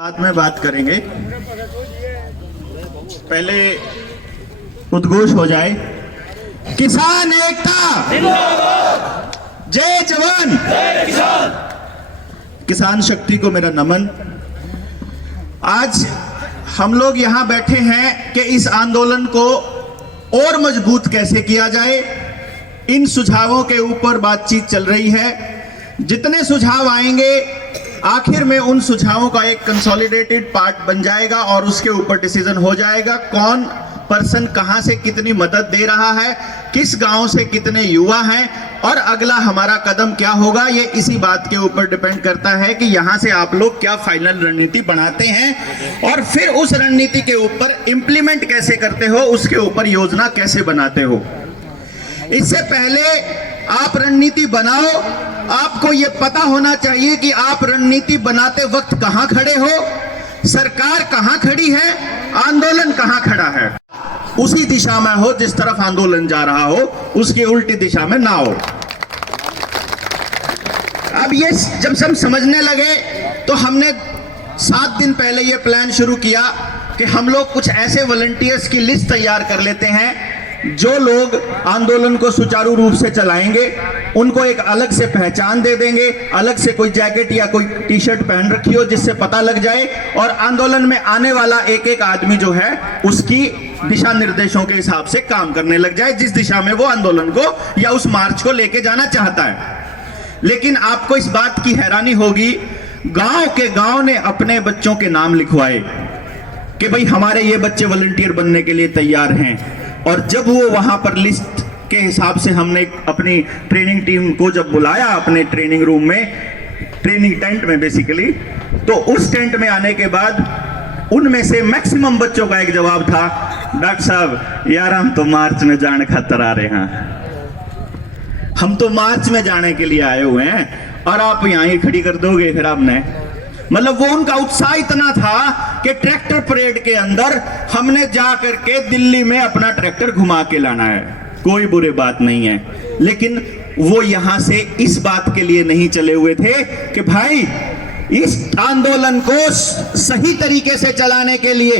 बाद में बात करेंगे, पहले उद्घोष हो जाए। किसान एकता, जय जवान, जय किसान। किसान शक्ति को मेरा नमन। आज हम लोग यहां बैठे हैं कि इस आंदोलन को और मजबूत कैसे किया जाए, इन सुझावों के ऊपर बातचीत चल रही है। जितने सुझाव आएंगे आखिर में उन सुझावों का एक कंसोलिडेटेड पार्ट बन जाएगा और उसके ऊपर डिसीजन हो जाएगा कौन पर्सन कहां से कितनी मदद दे रहा है, किस गांव से कितने युवा हैं और अगला हमारा कदम क्या होगा। ये इसी बात के ऊपर डिपेंड करता है कि यहां से आप लोग क्या फाइनल रणनीति बनाते हैं और फिर उस रणनीति के ऊपर इंप्लीमेंट कैसे करते हो, उसके ऊपर योजना कैसे बनाते हो। इससे पहले आप रणनीति बनाओ, आपको यह पता होना चाहिए कि आप रणनीति बनाते वक्त कहां खड़े हो, सरकार कहां खड़ी है, आंदोलन कहां खड़ा है। उसी दिशा में हो जिस तरफ आंदोलन जा रहा हो, उसकी उल्टी दिशा में ना हो। अब ये जब सब समझने लगे तो हमने 7 दिन पहले ये प्लान शुरू किया कि हम लोग कुछ ऐसे वॉलंटियर्स की लिस्ट तैयार कर लेते हैं जो लोग आंदोलन को सुचारू रूप से चलाएंगे। उनको एक अलग से पहचान दे देंगे, अलग से कोई जैकेट या कोई टी शर्ट पहन रखी हो जिससे पता लग जाए और आंदोलन में आने वाला एक एक आदमी जो है उसकी दिशा निर्देशों के हिसाब से काम करने लग जाए, जिस दिशा में वो आंदोलन को या उस मार्च को लेके जाना चाहता है। लेकिन आपको इस बात की हैरानी होगी, गांव के गांव ने अपने बच्चों के नाम लिखवाए कि भाई हमारे ये बच्चे वॉलंटियर बनने के लिए तैयार हैं। और जब वो वहां पर लिस्ट के हिसाब से हमने अपनी ट्रेनिंग टीम को जब बुलाया अपने ट्रेनिंग रूम में, ट्रेनिंग टेंट में बेसिकली, तो उस टेंट में आने के बाद उनमें से मैक्सिमम बच्चों का एक जवाब था, डॉक्टर साहब यार हम तो मार्च में जाने खातर आ रहे हैं, हम तो मार्च में जाने के लिए आए हुए हैं और आप यहां ही खड़ी कर दोगे। फिर आपने मतलब वो उनका उत्साह इतना था कि ट्रैक्टर परेड के अंदर हमने जा करके दिल्ली में अपना ट्रैक्टर घुमा के लाना है। कोई बुरी बात नहीं है, लेकिन वो यहां से इस बात के लिए नहीं चले हुए थे कि भाई इस आंदोलन को सही तरीके से चलाने के लिए,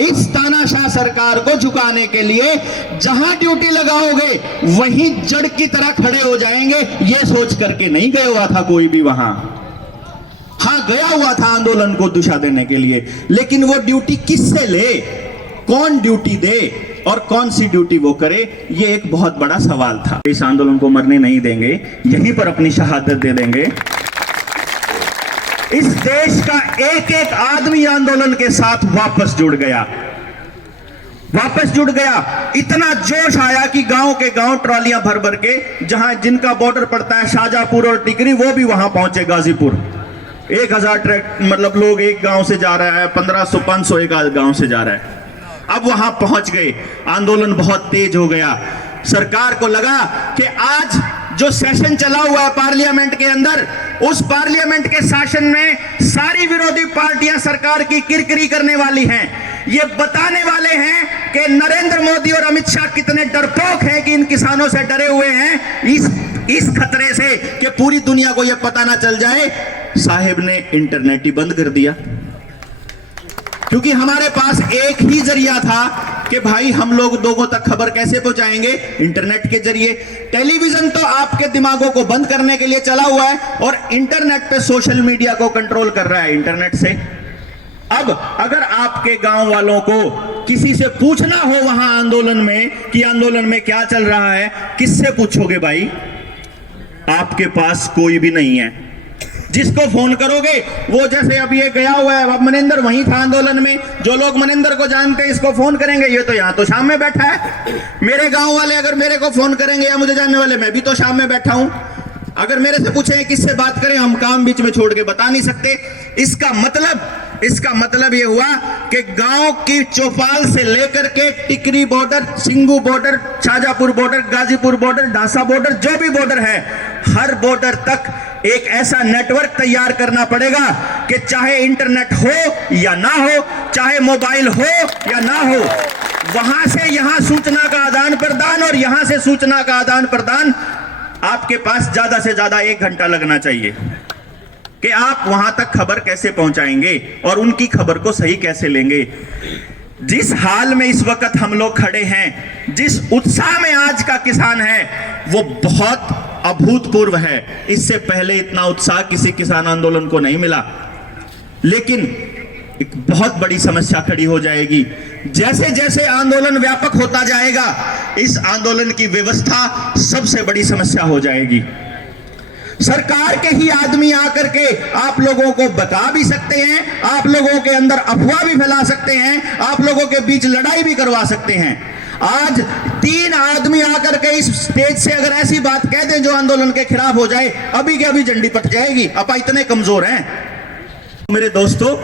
इस तानाशाह सरकार को झुकाने के लिए जहां ड्यूटी लगाओगे वहीं जड़ की तरह खड़े हो जाएंगे, ये सोच करके नहीं गया हुआ था कोई भी वहां। हाँ, गया हुआ था आंदोलन को दिशा देने के लिए, लेकिन वो ड्यूटी किससे ले, कौन ड्यूटी दे और कौन सी ड्यूटी वो करे, ये एक बहुत बड़ा सवाल था। इस आंदोलन को मरने नहीं देंगे, यहीं पर अपनी शहादत दे देंगे। इस देश का एक एक आदमी आंदोलन के साथ वापस जुड़ गया। इतना जोश आया कि गांव के गांव ट्रॉलियां भर भर के, जहां जिनका बॉर्डर पड़ता है शाहजहांपुर और टिकरी, वो भी वहां पहुंचे। गाजीपुर 1000 ट्रक मतलब लोग एक गांव से जा रहा है, 1500-500 एक गांव से जा रहा है। अब वहां पहुंच गए, आंदोलन बहुत तेज हो गया। सरकार को लगा कि आज जो सेशन चला हुआ है पार्लियामेंट के अंदर, उस पार्लियामेंट के शासन में सारी विरोधी पार्टियां सरकार की किरकिरी करने वाली हैं। ये बताने वाले हैं कि नरेंद्र मोदी और अमित शाह कितने डरपोक हैं कि इन किसानों से डरे हुए हैं, इस खतरे से कि पूरी दुनिया को यह पता ना चल जाए। साहेब ने इंटरनेट ही बंद कर दिया, क्योंकि हमारे पास एक ही जरिया था कि भाई हम लोग लोगों तक खबर कैसे पहुंचाएंगे, इंटरनेट के जरिए। टेलीविजन तो आपके दिमागों को बंद करने के लिए चला हुआ है और इंटरनेट पे सोशल मीडिया को कंट्रोल कर रहा है इंटरनेट से। अब अगर आपके गांव वालों को किसी से पूछना हो वहां आंदोलन में कि आंदोलन में क्या चल रहा है, किससे पूछोगे भाई? आपके पास कोई भी नहीं है। जिसको फोन करोगे वो जैसे अब ये गया हुआ है, अब मनिंदर वहीं था आंदोलन में, जो लोग मनिंदर को जानते हैं इसको फोन करेंगे, ये तो यहाँ तो शाम में बैठा है। मेरे गांव वाले अगर मेरे को फोन करेंगे या मुझे जानने वाले, मैं भी तो शाम में बैठा हूं। अगर मेरे से पूछे किससे बात करें, हम काम बीच में छोड़ के बता नहीं सकते। इसका मतलब ये हुआ कि गांव की चौपाल से लेकर के Tikri border, Singhu border, Shahjahanpur border, Ghazipur border, Dhansa border, जो भी बॉर्डर है, हर बॉर्डर तक एक ऐसा नेटवर्क तैयार करना पड़ेगा कि चाहे इंटरनेट हो या ना हो, चाहे मोबाइल हो या ना हो, वहां से यहां सूचना का आदान प्रदान और यहां से सूचना का आदान प्रदान आपके पास ज्यादा से ज्यादा 1 घंटा लगना चाहिए। कि आप वहां तक खबर कैसे पहुंचाएंगे और उनकी खबर को सही कैसे लेंगे। जिस हाल में इस वक्त हम लोग खड़े हैं, जिस उत्साह में आज का किसान है, वो बहुत अभूतपूर्व है। इससे पहले इतना उत्साह किसी किसान आंदोलन को नहीं मिला। लेकिन एक बहुत बड़ी समस्या खड़ी हो जाएगी। जैसे जैसे आंदोलन व्यापक होता जाएगा, इस आंदोलन की व्यवस्था सबसे बड़ी समस्या हो जाएगी। सरकार के ही आदमी आकर के आप लोगों को बता भी सकते हैं, आप लोगों के अंदर अफवाह भी फैला सकते हैं, आप लोगों के बीच लड़ाई भी करवा सकते हैं। आज 3 आदमी आकर के इस स्टेज से अगर ऐसी बात कह दें जो आंदोलन के खिलाफ हो जाए, अभी के अभी झंडी पट जाएगी। अपा इतने कमजोर हैं। मेरे दोस्तों,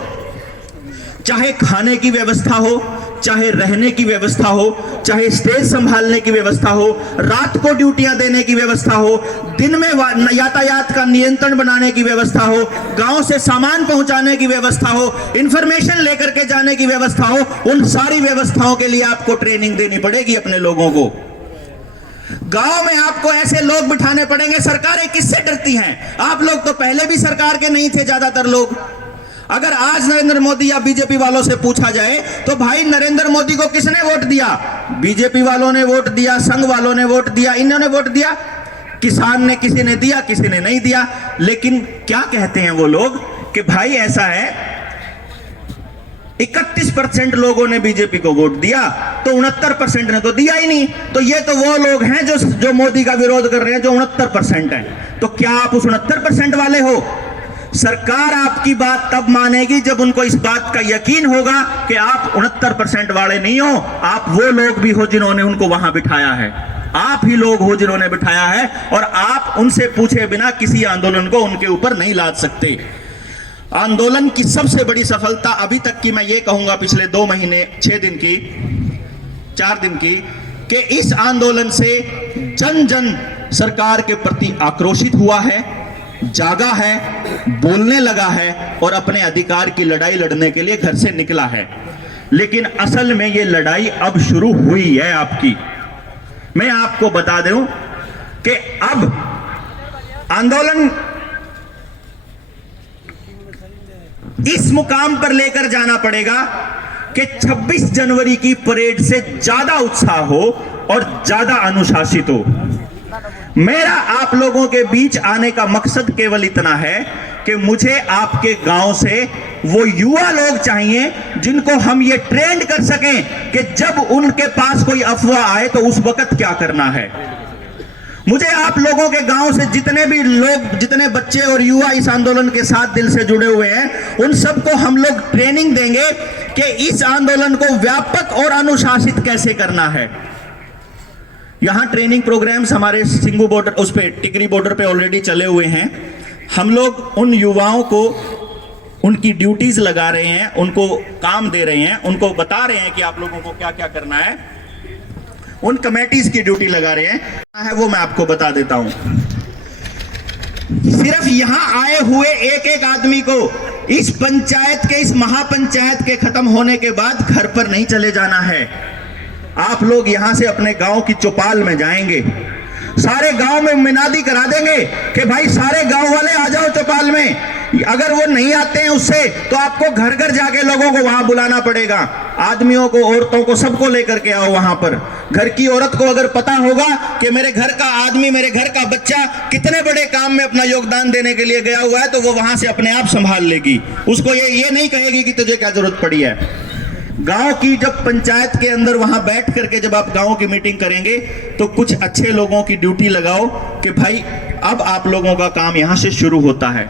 चाहे खाने की व्यवस्था हो, चाहे रहने की व्यवस्था हो, चाहे स्टेज संभालने की व्यवस्था हो, रात को ड्यूटियां देने की व्यवस्था हो, दिन में यातायात का नियंत्रण बनाने की व्यवस्था हो, गांव से सामान पहुंचाने की व्यवस्था हो, इंफॉर्मेशन लेकर के जाने की व्यवस्था हो, उन सारी व्यवस्थाओं के लिए आपको ट्रेनिंग देनी पड़ेगी अपने लोगों को। गांव में आपको ऐसे लोग बिठाने पड़ेंगे। सरकारें किससे डरती हैं? आप लोग तो पहले भी सरकार के नहीं थे ज्यादातर लोग। अगर आज नरेंद्र मोदी या बीजेपी वालों से पूछा जाए तो भाई नरेंद्र मोदी को किसने वोट दिया? बीजेपी वालों ने वोट दिया, संघ वालों ने वोट दिया, इन्होंने वोट दिया। किसान ने किसी ने दिया, किसी ने नहीं दिया। लेकिन क्या कहते हैं वो लोग कि भाई ऐसा है, 31% लोगों ने बीजेपी को वोट दिया तो 69% ने तो दिया ही नहीं। तो ये तो वो लोग हैं जो मोदी का विरोध कर रहे हैं, जो 69% है। तो क्या आप उस 69% वाले हो? सरकार आपकी बात तब मानेगी जब उनको इस बात का यकीन होगा कि आप 69% वाले नहीं हो, आप वो लोग भी हो जिन्होंने उनको वहां बिठाया है। आप ही लोग हो जिन्होंने बिठाया है, और आप उनसे पूछे बिना किसी आंदोलन को उनके ऊपर नहीं लाद सकते। आंदोलन की सबसे बड़ी सफलता अभी तक की मैं ये कहूंगा, पिछले 2 महीने 6 दिन की 4 दिन की, कि इस आंदोलन से जन जन सरकार के प्रति आक्रोशित हुआ है, जागा है, बोलने लगा है और अपने अधिकार की लड़ाई लड़ने के लिए घर से निकला है। लेकिन असल में ये लड़ाई अब शुरू हुई है आपकी। मैं आपको बता दूं कि अब आंदोलन इस मुकाम पर लेकर जाना पड़ेगा कि 26 जनवरी की परेड से ज्यादा उत्साह हो और ज्यादा अनुशासित हो। मेरा आप लोगों के बीच आने का मकसद केवल इतना है कि मुझे आपके गांव से वो युवा लोग चाहिए जिनको हम ये ट्रेंड कर सकें कि जब उनके पास कोई अफवाह आए तो उस वक्त क्या करना है। मुझे आप लोगों के गांव से जितने भी लोग, जितने बच्चे और युवा इस आंदोलन के साथ दिल से जुड़े हुए हैं, उन सबको हम लोग ट्रेनिंग देंगे कि इस आंदोलन को व्यापक और अनुशासित कैसे करना है। यहां ट्रेनिंग प्रोग्राम्स हमारे सिंगू बॉर्डर, उस पे टिकरी बॉर्डर पे ऑलरेडी चले हुए हैं। हम लोग उन युवाओं को उनकी ड्यूटीज लगा रहे हैं, उनको काम दे रहे हैं, उनको बता रहे हैं कि आप लोगों को क्या क्या करना है। उन कमेटीज की ड्यूटी लगा रहे हैं, वो मैं आपको बता देता हूं। सिर्फ यहां आए हुए एक एक आदमी को इस पंचायत के, इस महापंचायत के खत्म होने के बाद घर पर नहीं चले जाना है। आप लोग यहां से अपने गांव की चौपाल में जाएंगे, सारे गांव में मिनादी करा देंगे कि भाई सारे गांव वाले आ जाओ चौपाल में। अगर वो नहीं आते हैं उससे तो आपको घर घर जाके लोगों को वहां बुलाना पड़ेगा। आदमियों को, औरतों को, सबको लेकर के आओ वहां पर। घर की औरत को अगर पता होगा कि मेरे घर का आदमी, मेरे घर का बच्चा कितने बड़े काम में अपना योगदान देने के लिए गया हुआ है, तो वो वहां से अपने आप संभाल लेगी। उसको ये नहीं कहेगी कि तुझे क्या जरूरत पड़ी है। गांव की जब पंचायत के अंदर वहां बैठ करके जब आप गांव की मीटिंग करेंगे तो कुछ अच्छे लोगों की ड्यूटी लगाओ कि भाई अब आप लोगों का काम यहां से शुरू होता है।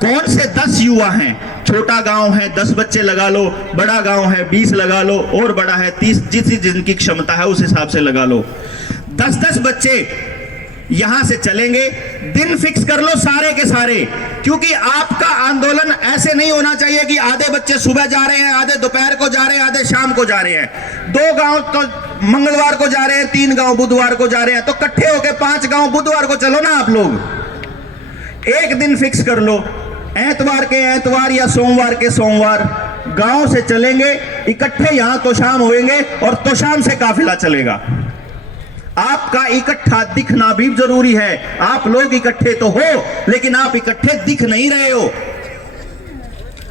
कौन से 10 युवा हैं, छोटा गांव है 10 बच्चे लगा लो, बड़ा गांव है 20 लगा लो, और बड़ा है 30, जिनकी क्षमता है उस हिसाब से लगा लो। 10-10 बच्चे यहां से चलेंगे। दिन फिक्स कर लो सारे के सारे, क्योंकि आपका आंदोलन ऐसे नहीं होना चाहिए कि आधे बच्चे सुबह जा रहे हैं, आधे दोपहर को जा रहे हैं, आधे शाम को जा रहे हैं। 2 गांव तो मंगलवार को जा रहे हैं, 3 गांव बुधवार को जा रहे हैं, तो इकट्ठे होकर 5 गांव बुधवार को चलो ना आप लोग। एक दिन फिक्स कर लो, एतवार के एतवार या सोमवार के सोमवार गांव से चलेंगे इकट्ठे, यहां तो शाम होएंगे और तो शाम से काफिला चलेगा। आपका इकट्ठा दिखना भी जरूरी है। आप लोग इकट्ठे तो हो, लेकिन आप इकट्ठे दिख नहीं रहे हो।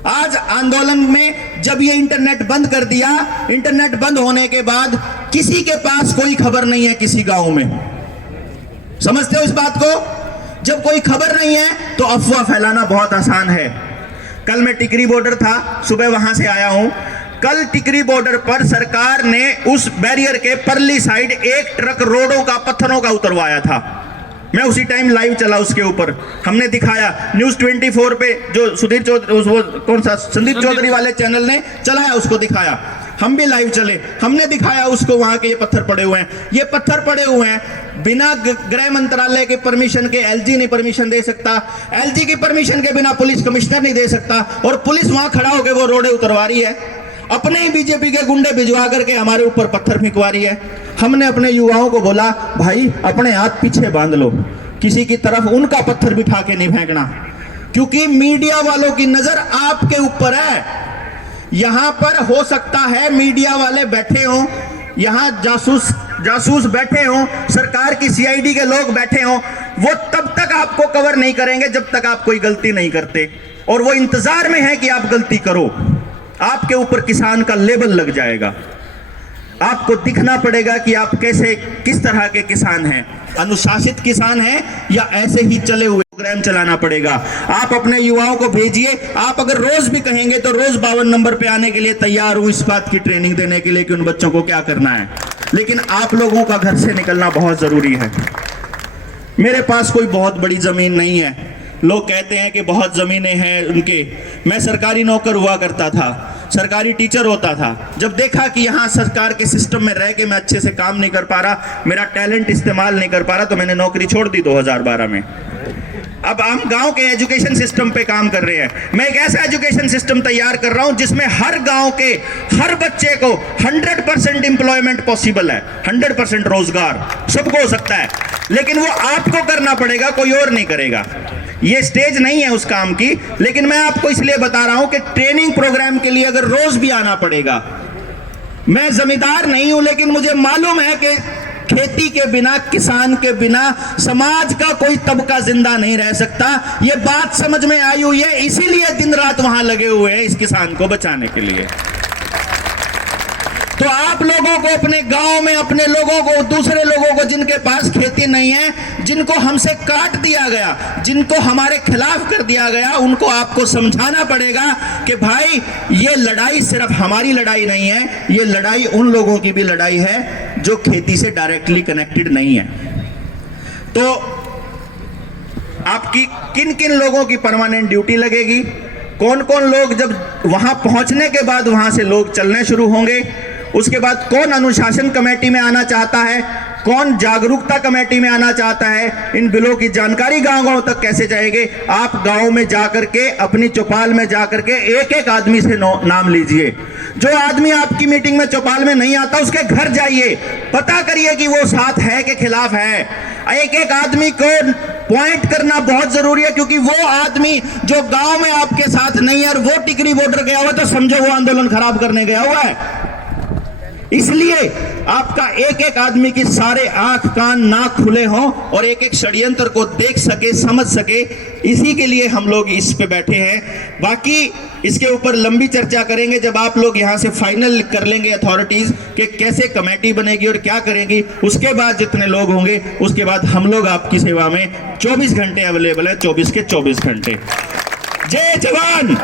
आज आंदोलन में जब ये इंटरनेट बंद कर दिया, इंटरनेट बंद होने के बाद किसी के पास कोई खबर नहीं है किसी गांव में। समझते हो इस बात को? जब कोई खबर नहीं है तो अफवाह फैलाना बहुत आसान है। कल मैं टिकरी बॉर्डर था, सुबह वहां से आया हूं। कल टिकरी बॉर्डर पर सरकार ने उस बैरियर के परली साइड एक ट्रक रोडों का पत्थरों का उतरवाया था। मैं उसी टाइम लाइव चला उसके ऊपर, हमने दिखाया। न्यूज 24 पे जो सुधीर चौधरी, वो कौन सा संदीप चौधरी वाले चैनल ने चलाया, उसको दिखाया। हम भी लाइव चले, हमने दिखाया उसको, वहां के ये पत्थर पड़े हुए हैं। ये पत्थर पड़े हुए हैं बिना गृह मंत्रालय के परमिशन के। एलजी नहीं परमिशन दे सकता, एलजी की परमिशन के बिना पुलिस कमिश्नर नहीं दे सकता, और पुलिस वहां खड़ा होकर वो रोडे उतरवा रही है। अपने ही बीजेपी के गुंडे भिजवा करके हमारे ऊपर पत्थर फेंकवा रही है। हमने अपने युवाओं को बोला, भाई अपने हाथ पीछे बांध लो, किसी की तरफ उनका पत्थर बिठा के नहीं फेंकना, क्योंकि मीडिया वालों की नजर आपके ऊपर है। यहां पर हो सकता है मीडिया वाले बैठे हों, यहां जासूस बैठे हों, सरकार की सीआईडी के लोग बैठे हों, वो तब तक आपको कवर नहीं करेंगे जब तक आप कोई गलती नहीं करते, और वो इंतजार में है कि आप गलती करो। आपके ऊपर किसान का लेबल लग जाएगा। आपको दिखना पड़ेगा कि आप कैसे, किस तरह के किसान हैं, अनुशासित किसान हैं या ऐसे ही चले हुए। प्रोग्राम चलाना पड़ेगा। आप अपने युवाओं को भेजिए। आप अगर रोज भी कहेंगे तो रोज 52 नंबर पे आने के लिए तैयार हूं, इस बात की ट्रेनिंग देने के लिए कि उन बच्चों को क्या करना है। लेकिन आप लोगों का घर से निकलना बहुत जरूरी है। मेरे पास कोई बहुत बड़ी जमीन नहीं है। लोग कहते हैं कि बहुत ज़मीनें हैं उनके। मैं सरकारी नौकर हुआ करता था, सरकारी टीचर होता था। जब देखा कि यहाँ सरकार के सिस्टम में रह के मैं अच्छे से काम नहीं कर पा रहा, मेरा टैलेंट इस्तेमाल नहीं कर पा रहा, तो मैंने नौकरी छोड़ दी 2012 में। अब हम गांव के एजुकेशन सिस्टम पे काम कर रहे हैं। मैं एक ऐसा एजुकेशन सिस्टम तैयार कर रहा हूं जिसमें हर गांव के हर बच्चे को 100% एम्प्लॉयमेंट पॉसिबल है, 100% रोजगार सबको हो सकता है, लेकिन वो आपको करना पड़ेगा, कोई और नहीं करेगा। ये स्टेज नहीं है उस काम की, लेकिन मैं आपको इसलिए बता रहा हूं कि ट्रेनिंग प्रोग्राम के लिए अगर रोज भी आना पड़ेगा। मैं जमींदार नहीं हूं, लेकिन मुझे मालूम है कि खेती के बिना, किसान के बिना समाज का कोई तबका जिंदा नहीं रह सकता। ये बात समझ में आई हुई है, इसीलिए दिन रात वहां लगे हुए हैं इस किसान को बचाने के लिए। तो आप लोगों को अपने गांव में, अपने लोगों को, दूसरे लोगों को जिनके पास खेती नहीं है, जिनको हमसे काट दिया गया, जिनको हमारे खिलाफ कर दिया गया, उनको आपको समझाना पड़ेगा कि भाई ये लड़ाई सिर्फ हमारी लड़ाई नहीं है, ये लड़ाई उन लोगों की भी लड़ाई है जो खेती से डायरेक्टली कनेक्टेड नहीं है। तो आपकी किन किन लोगों की परमानेंट ड्यूटी लगेगी, कौन कौन लोग जब वहां पहुंचने के बाद वहां से लोग चलने शुरू होंगे, उसके बाद कौन अनुशासन कमेटी में आना चाहता है, कौन जागरूकता कमेटी में आना चाहता है, इन बिलों की जानकारी गांव-गांव तक कैसे जाएगी। आप गांव में जाकर के, अपनी चौपाल में जाकर के एक एक आदमी से नाम लीजिए। जो आदमी आपकी मीटिंग में चौपाल में नहीं आता, उसके घर जाइए, पता करिए कि वो साथ है के खिलाफ है। एक एक आदमी को पॉइंट करना बहुत जरूरी है, क्योंकि वो आदमी जो गांव में आपके साथ नहीं है और वो टिकरी बॉर्डर गया हुआ, तो समझो वो आंदोलन खराब करने गया हुआ है। इसलिए आपका एक एक आदमी की सारे आंख कान नाक खुले हों और एक एक षड्यंत्र को देख सके, समझ सके, इसी के लिए हम लोग इस पे बैठे हैं। बाकी इसके ऊपर लंबी चर्चा करेंगे जब आप लोग यहाँ से फाइनल कर लेंगे अथॉरिटीज कि कैसे कमेटी बनेगी और क्या करेंगी। उसके बाद जितने लोग होंगे, उसके बाद हम लोग आपकी सेवा में 24 घंटे अवेलेबल है, 24 के 24 घंटे। जय जवान।